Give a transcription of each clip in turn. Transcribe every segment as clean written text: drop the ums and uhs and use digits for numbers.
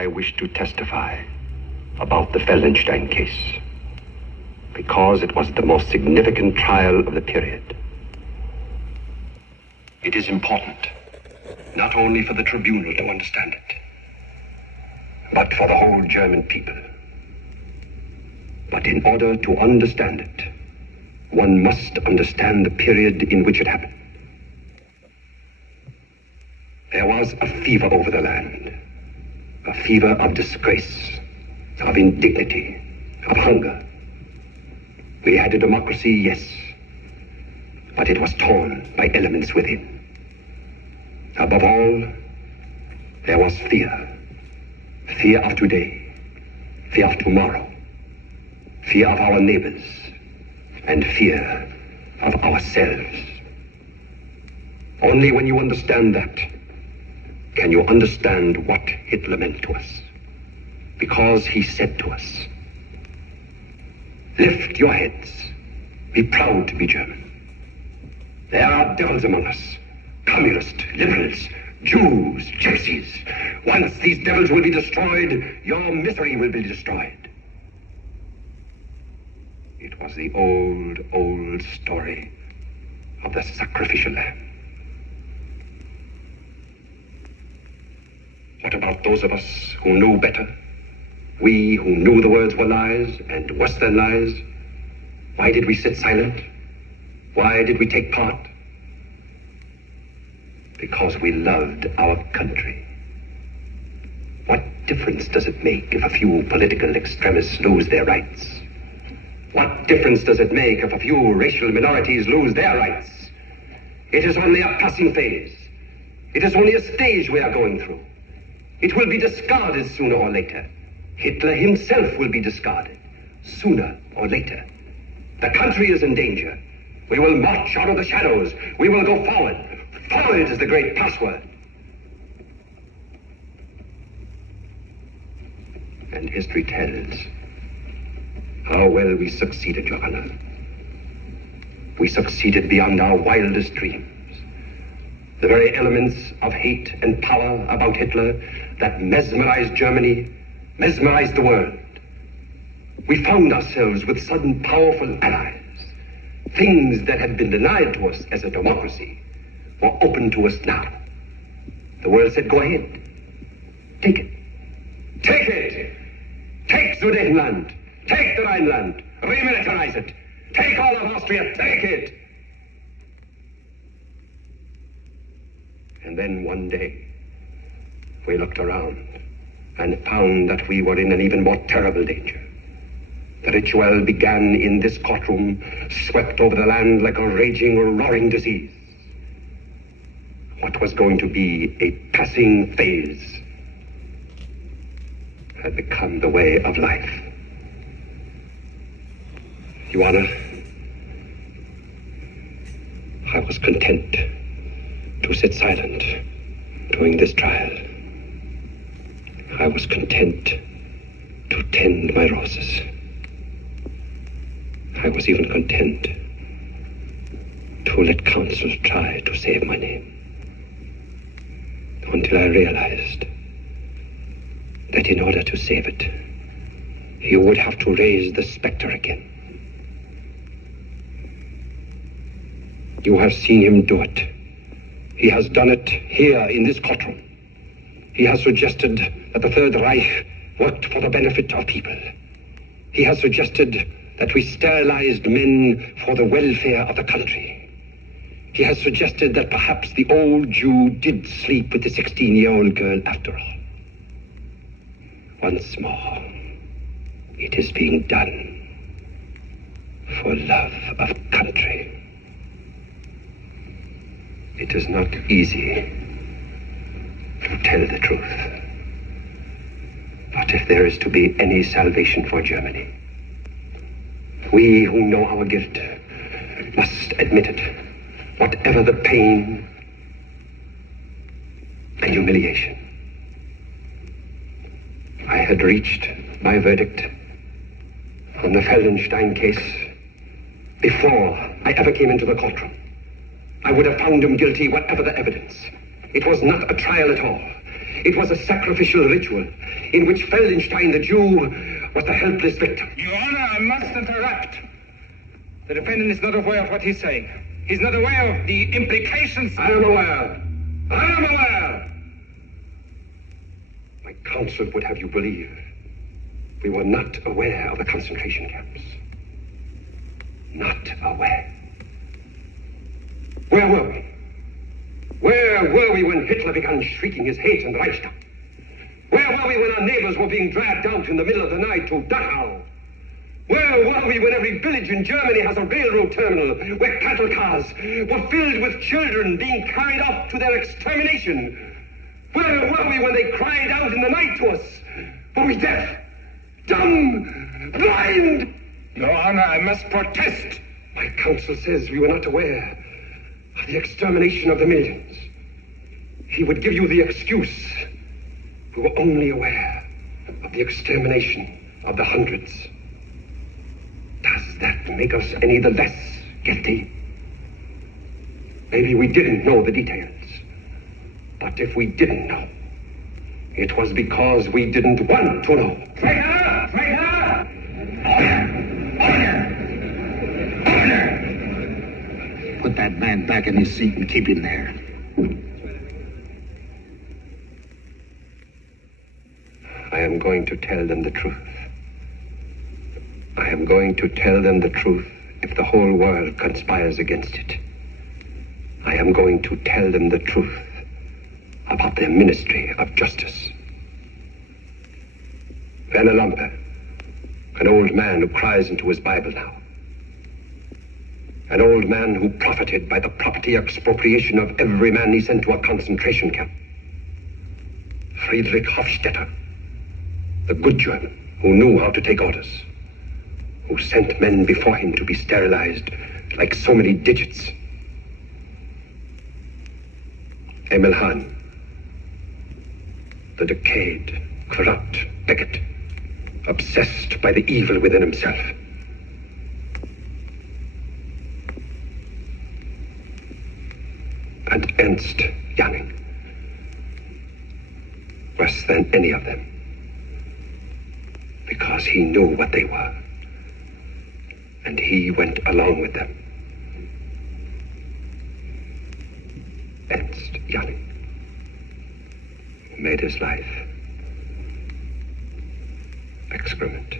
I wish to testify about the Feldenstein case because it was the most significant trial of the period. It is important, not only for the tribunal to understand it, but for the whole German people. But in order to understand it, one must understand the period in which it happened. There was a fever over the land, a fever of disgrace, of indignity, of hunger. We had a democracy, yes, but it was torn by elements within. Above all, there was fear. Fear of today, fear of tomorrow, fear of our neighbors, and fear of ourselves. Only when you understand that can you understand what Hitler meant to us. Because he said to us, lift your heads, be proud to be German. There are devils among us, communists, liberals, Jews, gypsies. Once these devils will be destroyed, your misery will be destroyed. It was the old story of the sacrificial lamb. What about those of us who knew better? We who knew the words were lies and worse than lies? Why did we sit silent? Why did we take part? Because we loved our country. What difference does it make if a few political extremists lose their rights? What difference does it make if a few racial minorities lose their rights? It is only a passing phase. It is only a stage we are going through. It will be discarded sooner or later. Hitler himself will be discarded sooner or later. The country is in danger. We will march out of the shadows. We will go forward. Forward is the great password. And history tells how well we succeeded, Your Honor. We succeeded beyond our wildest dreams. The very elements of hate and power about Hitler that mesmerized Germany, mesmerized the world. We found ourselves with sudden powerful allies. Things that had been denied to us as a democracy were open to us now. The world said, go ahead. Take it. Take it! Take Sudetenland! Take the Rhineland! Remilitarize it! Take all of Austria! Take it! And then one day, we looked around and found that we were in an even more terrible danger. The ritual began in this courtroom, swept over the land like a raging, roaring disease. What was going to be a passing phase had become the way of life. Your Honor, I was content to sit silent during this trial. I was content to tend my roses. I was even content to let counsel try to save my name. Until I realized that in order to save it, he would have to raise the specter again. You have seen him do it. He has done it here in this courtroom. He has suggested that the Third Reich worked for the benefit of people. He has suggested that we sterilized men for the welfare of the country. He has suggested that perhaps the old Jew did sleep with the 16-year-old girl after all. Once more, it is being done for love of country. It is not easy to tell the truth. But if there is to be any salvation for Germany, we who know our guilt must admit it, whatever the pain and humiliation. I had reached my verdict on the Feldenstein case before I ever came into the courtroom. I would have found him guilty, whatever the evidence. It was not a trial at all. It was a sacrificial ritual in which Feldenstein, the Jew, was the helpless victim. Your Honor, I must interrupt. The defendant is not aware of what he's saying. He's not aware of the implications. I am aware. I am aware. My counsel would have you believe we were not aware of the concentration camps. Not aware. Where were we? Where were we when Hitler began shrieking his hate in the Reichstag? Where were we when our neighbors were being dragged out in the middle of the night to Dachau? Where were we when every village in Germany has a railroad terminal where cattle cars were filled with children being carried off to their extermination? Where were we when they cried out in the night to us? Were we deaf? Dumb? Blind? Your Honor, I must protest. My counsel says we were not aware of the extermination of the millions. He would give you the excuse. We were only aware of the extermination of the hundreds. Does that make us any the less guilty? Maybe we didn't know the details. But if we didn't know, it was because we didn't want to know. Traitor! Traitor! Order! Put that man back in his seat and keep him there. I am going to tell them the truth. I am going to tell them the truth if the whole world conspires against it. I am going to tell them the truth about their ministry of justice. Werner Lampe, an old man who cries into his Bible now. An old man who profited by the property expropriation of every man he sent to a concentration camp. Friedrich Hofstetter, the good German who knew how to take orders, who sent men before him to be sterilized like so many digits. Emil Hahn, the decayed, corrupt bigot, obsessed by the evil within himself. And Ernest Janning, worse than any of them, because he knew what they were, and he went along with them. Ernest Janning, who made his life excrement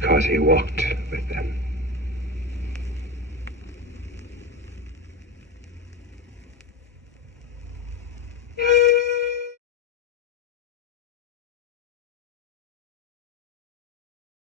because he walked with them.